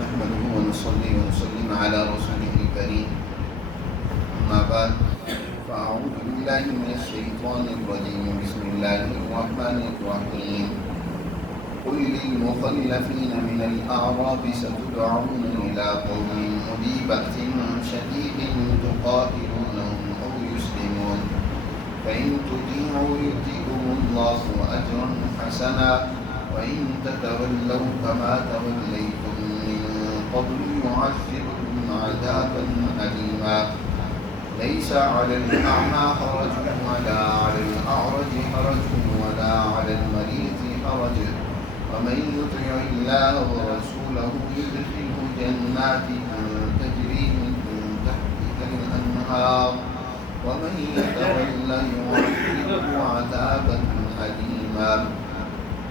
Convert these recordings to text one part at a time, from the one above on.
نحمده ونصلي ونسلم على رسوله الكريم أما بعد فأعوذ بالله من الشيطان الرجيم بسم الله الرحمن الرحيم قل للمخلفين من الأعراب ستدعون إلى قوم أولي بأس شديد تقاتلونهم أو يسلمون فإن تطيعوا يؤتكم الله أجرا حسنا وإن تتولوا كما توليتم من قبل يعذبكم عذابا أليما ليس على الأعمى حرج ولا على الأعرج حرج ولا على المريض حرج ومن يطع الله ورسوله يدخله جنات تجري من تحتها الأنهار ومن يتولى يعذبه عذابا أليما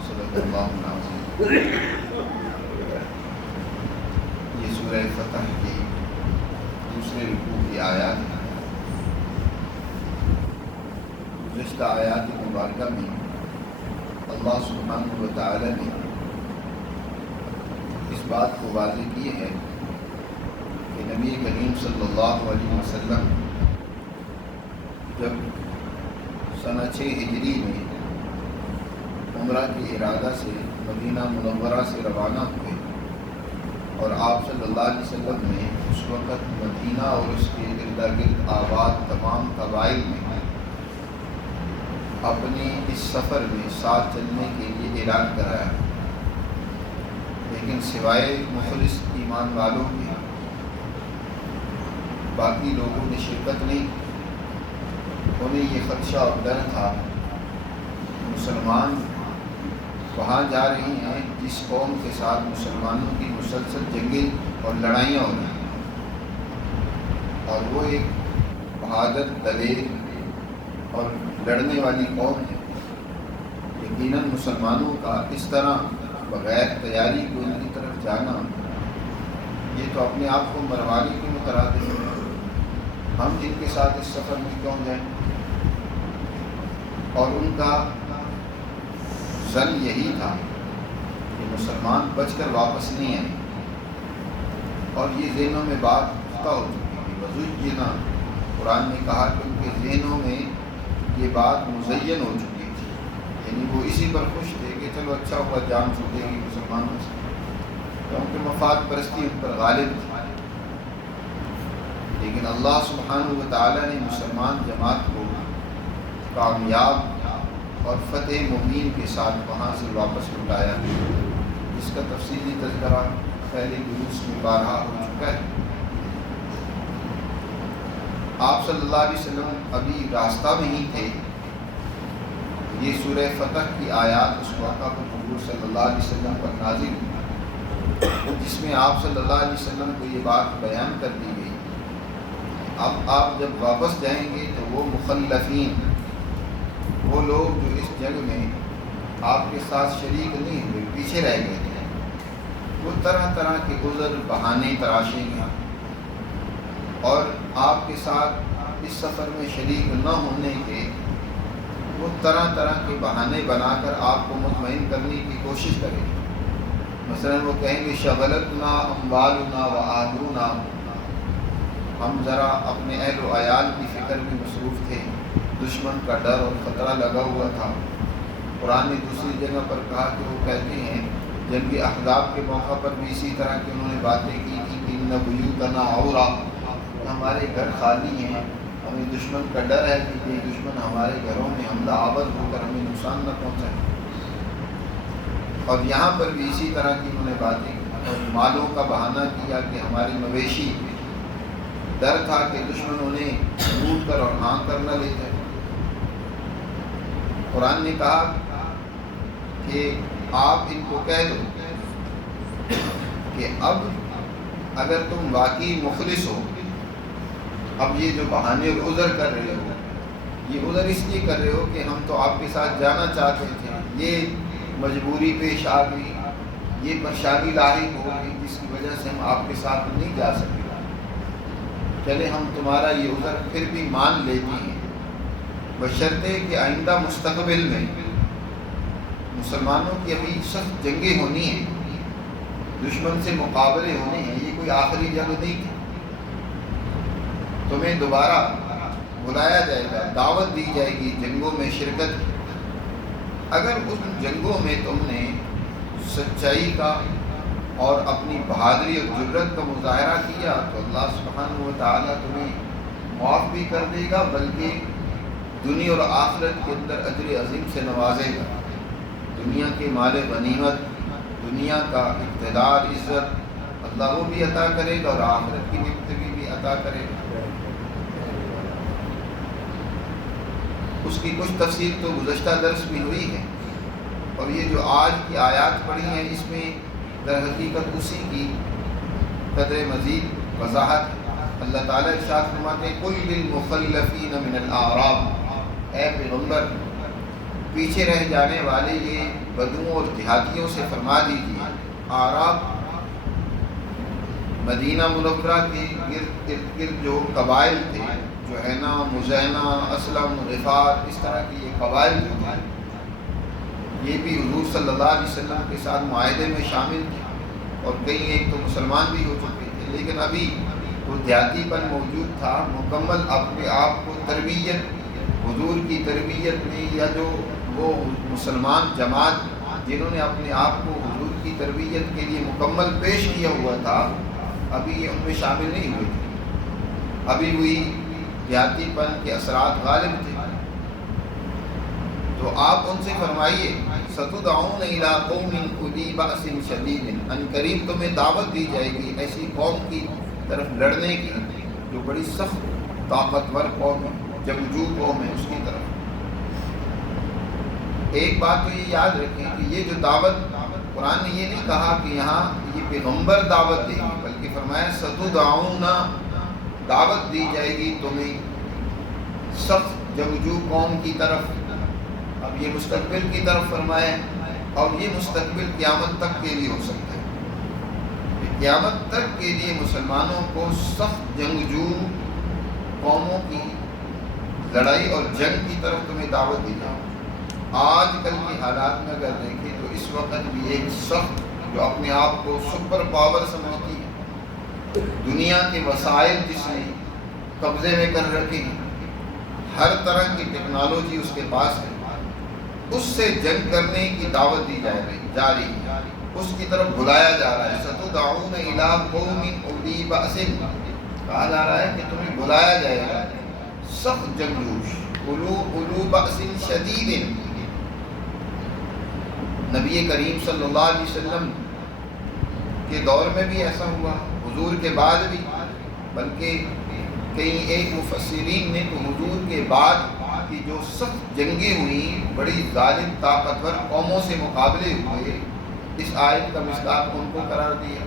صدق اللہ العظیم۔ یہ سورہ فتح کی دوسرے رکوع کی آیات ہے۔ گزشتہ آیات مبارکہ میں اللہ سبحانہ و تعالی نے اس بات کو واضح کی ہے کہ نبی کریم صلی اللہ علیہ وسلم جب سنہ 6 ہجری میں عمرہ کے ارادہ سے مدینہ منورہ سے روانہ ہوئے اور آپ صلی اللہ علیہ وسلم نے اس وقت مدینہ اور اس کے ارد گرد آباد تمام قبائل میں اپنے اس سفر میں ساتھ چلنے کے لیے اعلان کرایا، لیکن سوائے مخلص ایمان والوں کے باقی لوگوں نے شرکت نہیں۔ انہیں یہ خدشہ اور ڈر تھا مسلمان وہاں جا رہی ہیں جس قوم کے ساتھ مسلمانوں کی مسلسل جنگیں اور لڑائیاں ہو رہی ہیں، اور وہ ایک بہادر دلیر اور لڑنے والی قوم ہے۔ یقیناً مسلمانوں کا اس طرح بغیر تیاری کو ان کی طرف جانا یہ تو اپنے آپ کو مروانے کے مترادف ہے۔ ہم جن کے ساتھ اس سفر میں کیوں جائیں؟ اور ان کا ظن یہی تھا کہ مسلمان بچ کر واپس نہیں آئیں، اور یہ ذہنوں میں بات پختہ ہو چکی تھی۔ وزینا، قرآن نے کہا کہ ان کے ذہنوں میں یہ بات مزین ہو چکی تھی، یعنی وہ اسی پر خوش تھے کہ چلو اچھا ہوا جان چھوٹے گی مسلمانوں سے، کیونکہ مفاد پرستی ان پر غالب تھی۔ لیکن اللہ سبحانہ و تعالی نے مسلمان جماعت کو کامیاب اور فتح مبین کے ساتھ وہاں سے واپس لوٹایا، جس کا تفصیلی تذکرہ پہلے دروس میں بارہا ہو چکا ہے۔ آپ صلی اللہ علیہ وسلم ابھی راستہ میں ہی تھے، یہ سورہ فتح کی آیات اس واقعہ پر حضور صلی اللہ علیہ وسلم پر نازل ہوئی، جس میں آپ صلی اللہ علیہ وسلم کو یہ بات بیان کر دی گئی۔ اب آپ جب واپس جائیں گے تو وہ مخلفین، وہ لوگ جو اس جنگ میں آپ کے ساتھ شریک نہیں ہوئے، پیچھے رہ گئے تھے، وہ طرح طرح کے عذر بہانے تراشیں گے، اور آپ کے ساتھ اس سفر میں شریک نہ ہونے کے وہ طرح طرح کے بہانے بنا کر آپ کو مطمئن کرنے کی کوشش کریں گے۔ مثلا وہ کہیں گے شغلتنا اموالنا و اہلنا، ہم ذرا اپنے اہل و عیال کی فکر میں مصروف تھے، دشمن کا ڈر اور خطرہ لگا ہوا تھا۔ قرآن نے دوسری جگہ پر کہا کہ وہ کہتے ہیں جنگ احزاب کے موقع پر بھی اسی طرح کی انہوں نے باتیں کی تھی کہ ان بیوتنا عورا، ہمارے گھر خالی ہیں، ہمیں دشمن کا ڈر ہے کہ یہ دشمن ہمارے گھروں میں حملہ آور ہو کر ہمیں نقصان نہ پہنچائے۔ اور یہاں پر بھی اسی طرح کی انہوں نے باتیں کی، اور مالوں کا بہانہ کیا کہ ہمارے مویشی، ڈر تھا کہ دشمن انہیں لوٹ کر اور ہانک کر نہ لے جائے۔ قرآن نے کہا کہ آپ ان کو کہہ دو کہ اب اگر تم واقعی مخلص ہو، اب یہ جو بہانے اور عذر کر رہے ہو، یہ عذر اس لیے کر رہے ہو کہ ہم تو آپ کے ساتھ جانا چاہتے تھے، یہ مجبوری پیش آ گئی، یہ پریشانی لاحق ہو گئی جس کی وجہ سے ہم آپ کے ساتھ نہیں جا سکے، چلے ہم تمہارا یہ عذر پھر بھی مان لیتے ہیں، بشرطے کہ آئندہ مستقبل میں مسلمانوں کی ابھی سخت جنگیں ہونی ہیں، دشمن سے مقابلے ہونے ہیں، یہ کوئی آخری جنگ نہیں تھی۔ تمہیں دوبارہ بلایا جائے گا، دعوت دی جائے گی جنگوں میں شرکت کی۔ اگر ان جنگوں میں تم نے سچائی کا اور اپنی بہادری اور جرت کا مظاہرہ کیا تو اللہ سبحانہ و تعالیٰ تمہیں معاف بھی کر دے گا، بلکہ دنیا اور آخرت کے اندر اجر عظیم سے نوازے گا۔ دنیا کے مال غنیمت، دنیا کا اقتدار، عزت اللہ وہ بھی عطا کرے گا، اور آخرت کی نعمتیں بھی عطا کرے گا۔ اس کی کچھ تفصیل تو گزشتہ درس میں ہوئی ہے، اور یہ جو آج کی آیات پڑھی ہیں اس میں در حقیقت اسی کی قدر مزید وضاحت ہے۔ اللہ تعالیٰ ارشاد فرماتے ہیں قُلْ لِلْمُخَلَّفِينَ مِنَ الْأَعْرَابِ، اے پیغمبر پیچھے رہ جانے والے یہ بدوؤں اور دیہاتیوں سے فرما دیجیے۔ اعراب مدینہ منورہ کے ارد گرد جو قبائل تھے، جوہینہ، مزینہ، اسلم، غفار، اس طرح کے یہ قبائل جو تھے، یہ بھی حضور صلی اللہ علیہ وسلم کے ساتھ معاہدے میں شامل تھے، اور کئی ایک تو مسلمان بھی ہو چکے تھے، لیکن ابھی وہ دیہاتی پن موجود تھا۔ مکمل اپنے آپ کو تربیت، حضور کی تربیت میں، یا جو وہ مسلمان جماعت جنہوں نے اپنے آپ کو حضور کی تربیت کے لیے مکمل پیش کیا ہوا تھا، ابھی یہ ان میں شامل نہیں ہوئے تھے، ابھی وہی دیہاتی پن کے اثرات غالب تھے۔ تو آپ ان سے فرمائیے ستدعون الی قوم اولی بأس شدید، ان قریب تمہیں دعوت دی جائے گی ایسی قوم کی طرف لڑنے کی جو بڑی سخت طاقتور قوم ہے، جنگجو قوم ہے، اس کی طرف۔ ایک بات تو یہ یاد رکھیں کہ یہ جو دعوت، قرآن نے یہ نہیں کہا کہ یہاں یہ پیغمبر دعوت دے گی، بلکہ فرمایا ستدعون، دعوت دی جائے گی تمہیں سخت جنگجو قوم کی طرف۔ اب یہ مستقبل کی طرف فرمائے، اور یہ مستقبل قیامت تک کے لیے ہو سکتا ہے۔ قیامت تک کے لیے مسلمانوں کو سخت جنگجو قوموں کی لڑائی اور جنگ کی طرف تمہیں دعوت دی جائے۔ آج کل کے حالات میں اگر دیکھیں تو اس وقت بھی ایک سخت جو اپنے آپ کو سپر پاور سمجھتی ہے، دنیا کے وسائل جس نے قبضے میں کر رکھے ہیں، ہر طرح کی ٹیکنالوجی اس کے پاس ہے، اس سے جنگ کرنے کی دعوت دی جا رہی ہے، اس کی طرف بلایا جا رہا ہے۔ ستدعون الی قوم اولی بأس، کہا جا رہا ہے کہ تمہیں بلایا جائے گا سخت جنگجوش، اولو بأس شدید۔ نبی کریم صلی اللہ علیہ وسلم کے دور میں بھی ایسا ہوا، حضور کے بعد بھی، بلکہ کئی ایک مفسرین نے تو حضور کے بعد کی جو سخت جنگیں ہوئیں، بڑی ظالم طاقتور قوموں سے مقابلے ہوئے، اس آیت کا مصداق ان کو قرار دیا۔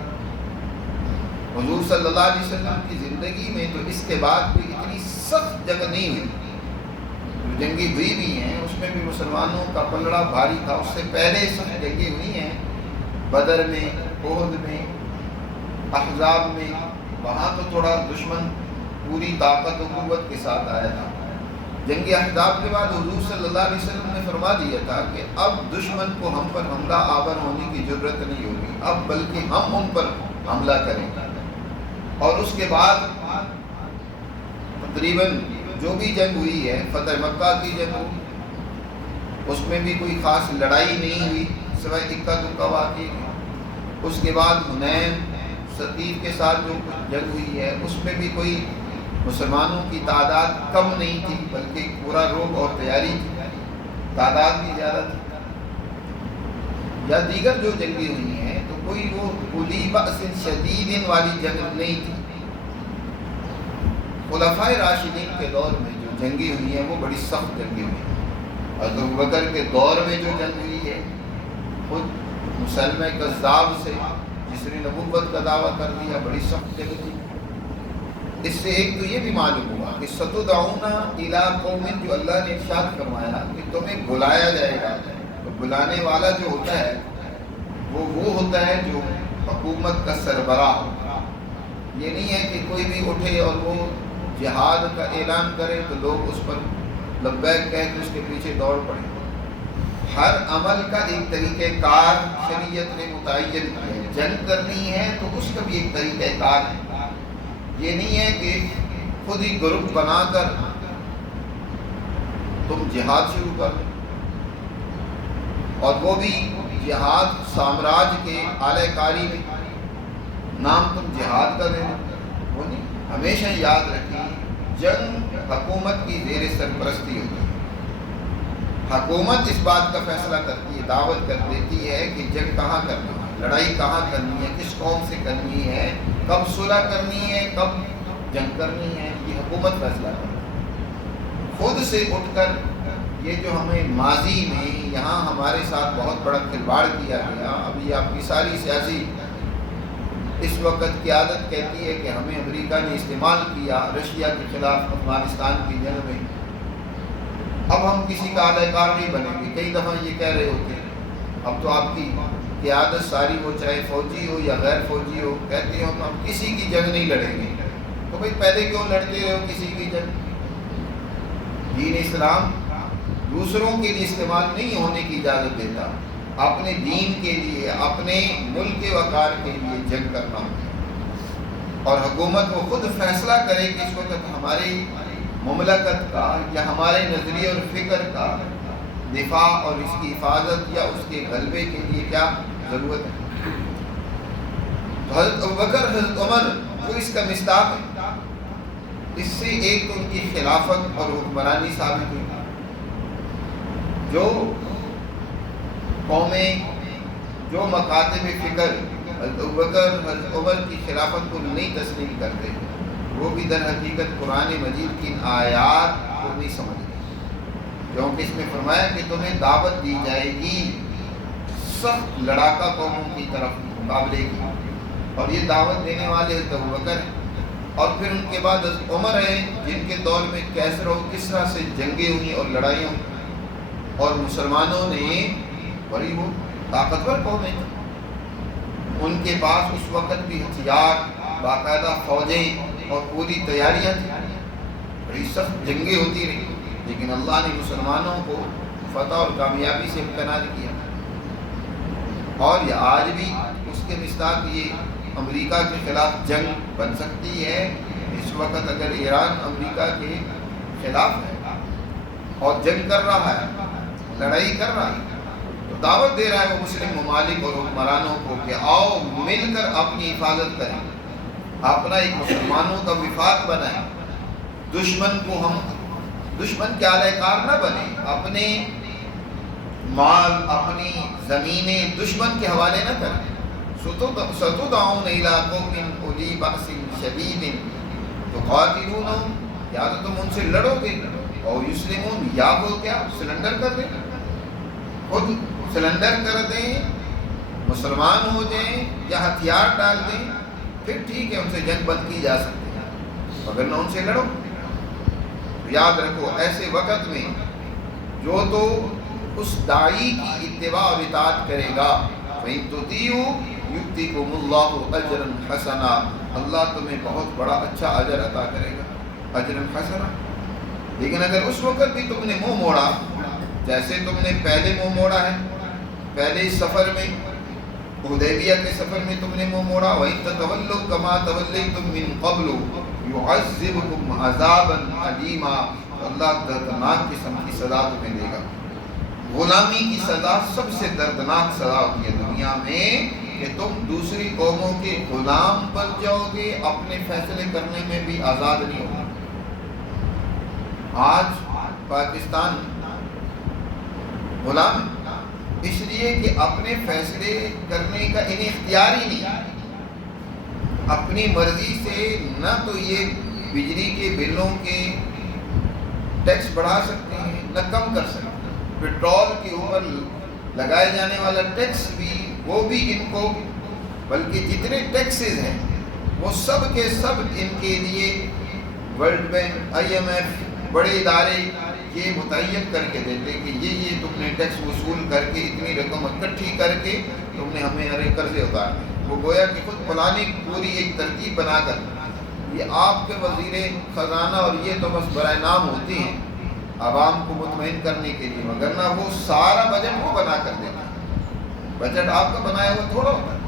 حضور صلی اللہ علیہ وسلم کی زندگی میں تو اس کے بعد کوئی اتنی سخت جنگ نہیں ہوئی، جو جنگیں ہوئی بھی ہیں اس میں بھی مسلمانوں کا پلڑا بھاری تھا۔ اس سے پہلے سخت جنگیں ہوئی ہیں، بدر میں، احد میں، احزاب میں، وہاں تو تھوڑا دشمن پوری طاقت و قوت کے ساتھ آیا تھا۔ جنگ احزاب کے بعد حضور صلی اللہ علیہ وسلم نے فرما دیا تھا کہ اب دشمن کو ہم پر حملہ آور ہونے کی ضرورت نہیں ہوگی، اب بلکہ ہم ان پر حملہ کریں گے۔ اور اس کے بعد تقریباً جو بھی جنگ ہوئی ہے، فتح مکہ کی جنگ ہوئی، اس میں بھی کوئی خاص لڑائی نہیں ہوئی سوائے اکا دکا واقعے کی۔ اس کے بعد حنین، ثقیف کے ساتھ جو جنگ ہوئی ہے، اس میں بھی کوئی مسلمانوں کی تعداد کم نہیں تھی، بلکہ پورا روب اور تیاری تھی، تعداد بھی زیادہ تھی۔ یا دیگر جو جنگیں ہوئی ہیں تو کوئی وہ اولی بأس شدید والی جنگ نہیں تھی۔ خلفائے راشدین کے دور میں جو جنگیں ہوئی ہیں وہ بڑی سخت جنگیں ہوئی ہیں۔ حضرت ابوبکر کے دور میں جو جنگ ہوئی ہے، خود مسلمہ کذاب سے جس نے نبوت کا دعویٰ کر دیا، بڑی سخت جنگ تھی۔ اس سے ایک تو یہ بھی معلوم ہوا کہ ستدعون الی قوم، جو اللہ نے ارشاد فرمایا کہ تمہیں بلایا جائے گا، تو بلانے والا جو ہوتا ہے وہ ہوتا ہے جو حکومت کا سربراہ ہوتا ہے۔ یہ نہیں ہے کہ کوئی بھی اٹھے اور وہ جہاد کا اعلان کرے تو لوگ اس پر لبیک کہہ کے اس کے پیچھے دوڑ پڑیں۔ ہر عمل کا ایک طریقہ کار شریعت نے متعین کیا ہے۔ جنگ کرنی ہے تو اس کا بھی ایک طریقہ کار ہے. یہ نہیں ہے کہ خود ہی گروپ بنا کر تم جہاد شروع کر دو، اور وہ بھی جہاد سامراج کے اعلی کاری میں نام تم جہاد کا دے دو. وہ نہیں. ہمیشہ یاد رکھیں جنگ حکومت کی زیر سرپرستی ہوتی ہے. حکومت اس بات کا فیصلہ کرتی ہے، دعوت کر دیتی ہے کہ جنگ کہاں کرنا ہے، لڑائی کہاں کرنی ہے، کس قوم سے کرنی ہے، کب صلح کرنی ہے، کب جنگ کرنی ہے. یہ حکومت فیصلہ کرتی ہے. خود سے اٹھ کر یہ جو ہمیں ماضی میں یہاں ہمارے ساتھ بہت بڑا کھلواڑ کیا گیا، ابھی آپ کی ساری سیاسی اس وقت قیادت کہتی ہے کہ ہمیں امریکہ نے استعمال کیا رشیا کے خلاف افغانستان کی جنگ میں، اب ہم کسی کا اعلی کار نہیں بنیں گے. کئی دفعہ یہ کہہ رہے ہوتے ہیں اب تو آپ کی قیادت ساری ہو، چاہے فوجی ہو یا غیر فوجی ہو، کہتے ہو ہم کسی کی جنگ نہیں لڑیں گے. تو بھئی پہلے کیوں لڑتے رہے ہو کسی کی جنگ؟ دین اسلام دوسروں کے لیے استعمال نہیں ہونے کی اجازت دیتا، اپنے دین کے لیے، اپنے ملک کے وقار کے لیے جنگ کرنا ہوتا ہے. اور حکومت کو خود فیصلہ کرے کہ اس وقت ہماری مملکت کا یا ہمارے نظریے اور فکر کا دفاع اور اس کی حفاظت یا اس کے غلبے کے لیے کیا ضرورت ہے. تو حضرت ابوبکر، حضرت عمر وہ اس کا مصداق ہے. اس سے ایک تو ان کی خلافت اور حکمرانی ثابت ہوئی. جو قومیں، جو مکاتب فکر حضرت ابوبکر، حضرت عمر کی خلافت کو نہیں تسلیم کرتے، وہ بھی در حقیقت قرآن مجید کی آیات کو نہیں سمجھتے. کیونکہ اس میں فرمایا کہ تمہیں دعوت دی جائے گی سخت لڑاکا قوموں کی طرف مقابلے کی، اور یہ دعوت دینے والے حضرت ابوبکر ہیں. اور پھر ان کے بعد حضرت عمر ہیں جن کے دور میں کیسر و کسریٰ سے جنگیں ہوئیں اور لڑائیاں ہوئیں، اور مسلمانوں نے بڑی وہ طاقتور قومیں تھیں، ان کے پاس اس وقت بھی ہتھیار، باقاعدہ فوجیں اور پوری تیاریاں تھیں. بڑی سخت جنگیں ہوتی رہی، لیکن اللہ نے مسلمانوں کو فتح اور کامیابی سے امتناع کیا. اور یہ آج بھی اس کے مصداق یہ امریکہ کے خلاف جنگ بن سکتی ہے. اس وقت اگر ایران امریکہ کے خلاف ہے اور جنگ کر رہا ہے، لڑائی کر رہا ہے، تو دعوت دے رہا ہے وہ مسلم ممالک اور حکمرانوں کو کہ آؤ مل کر اپنی حفاظت کریں، اپنا ایک مسلمانوں کا وفاق بنائیں. دشمن کو ہم دشمن کے اعلی کار نہ بنے، اپنے مال، اپنی زمینیں دشمن کے حوالے نہ کریں. ستدعون إلى قوم أولي بأس شديد تقاتلونهم، یا تو تم ان سے لڑو گے، اور یسلمون، یا وہ کیا سرنڈر کر دیں، خود سرنڈر کر دیں، مسلمان ہو جائیں یا ہتھیار ڈال دیں، پھر ٹھیک ہے ان سے جنگ بند کی جا سکتی ہے، مگر نہ ان سے لڑو. یاد رکھو ایسے وقت میں جو تو اس داعی کی اتباع اور اطاعت کرے گا، فَإِن تُطِيعُوا يُؤْتِكُمُ اللَّهُ أَجْرًا حَسَنًا، اللہ تمہیں بہت بڑا اچھا اجر عطا کرے گا، اجرًا حسنا. لیکن اگر اس وقت بھی تم نے منہ موڑا، جیسے تم نے پہلے منہ موڑا ہے، پہلے سفر میں حدیبیہ کے سفر میں تم نے منہ موڑا، وَإِن تَتَوَلَّوْا كَمَا تَوَلَّيْتُم مِّن قَبْلُ يُعَذِّبْكُمْ عَذَابًا أَلِيمًا، اللہ دردناک قسم کی سزا تمہیں دے گا. غلامی کی سزا سب سے دردناک سزا ہوتی ہے دنیا میں، کہ تم دوسری قوموں کے غلام بن جاؤ گے، اپنے فیصلے کرنے میں بھی آزاد نہیں ہوگا. آج پاکستان غلام اس لیے کہ اپنے فیصلے کرنے کا انہیں اختیار ہی نہیں. اپنی مرضی سے نہ تو یہ بجلی کے بلوں کے ٹیکس بڑھا سکتے ہیں نہ کم کر سکتے ہیں. پیٹرول کے اوپر لگائے جانے والا ٹیکس بھی، وہ بھی ان کو، بلکہ جتنے ٹیکسز ہیں وہ سب کے سب ان کے لیے ورلڈ بینک، IMF، بڑے ادارے یہ متعین کر کے دیتے کہ یہ تم نے ٹیکس وصول کر کے اتنی رقم اکٹھی کر کے تم نے ہمیں ارے قرضے اتارنے. وہ گویا کہ خود پلاننگ پوری ایک ترتیب بنا کر، یہ آپ کے وزیر خزانہ اور یہ تو بس برائے نام ہوتی ہیں عوام کو مطمئن کرنے کے لیے، مگر نہ وہ سارا بجٹ وہ بنا کر دیتا ہے. بجٹ آپ کا بنایا ہوا تھوڑا ہوتا ہے.